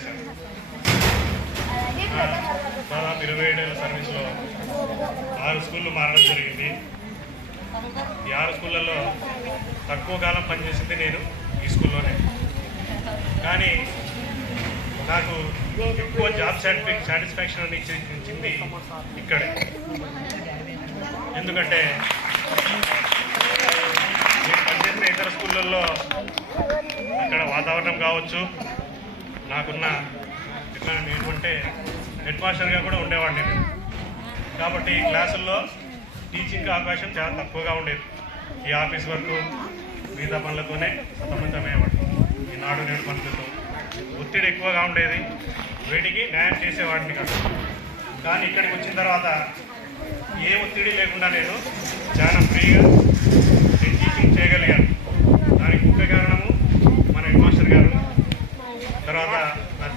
పనిచేశాను. దాదాపు 27 ఏళ్ళ సర్వీస్లో 6 స్కూళ్ళు మారడం జరిగింది. ఈ 6 స్కూళ్ళల్లో తక్కువ కాలం పనిచేసింది నేను ఈ స్కూల్లోనే. కానీ నాకు ఎక్కువ జాబ్ సాటిస్ఫాక్షన్ అని ఇచ్చింది ఇక్కడే. ఎందుకంటే నేను పనిచేసిన ఇతర స్కూళ్ళల్లో అక్కడ వాతావరణం కావచ్చు, నాకున్న ఎట్లా ఏంటంటే హెడ్ మాస్టర్గా కూడా ఉండేవాడిని నేను. కాబట్టి క్లాసుల్లో టీచింగ్ అవకాశం చాలా తక్కువగా ఉండేది. ఈ ఆఫీస్ వర్క్ మిగతా పనులతోనే సతమతమయ్యేవాడిని. ఈ నాడు నేడు పనులతో ఒత్తిడి ఎక్కువగా ఉండేది, వీటికి న్యాయం చేసేవాడిని కాదు. కానీ ఇక్కడికి వచ్చిన తర్వాత ఏ ఒత్తిడి లేకుండా నేను చాలా ఫ్రీగా టీచింగ్ చేయగలిగాను. దానికి ముఖ్య కారణము మన హెడ్ మాస్టర్ గారు, తర్వాత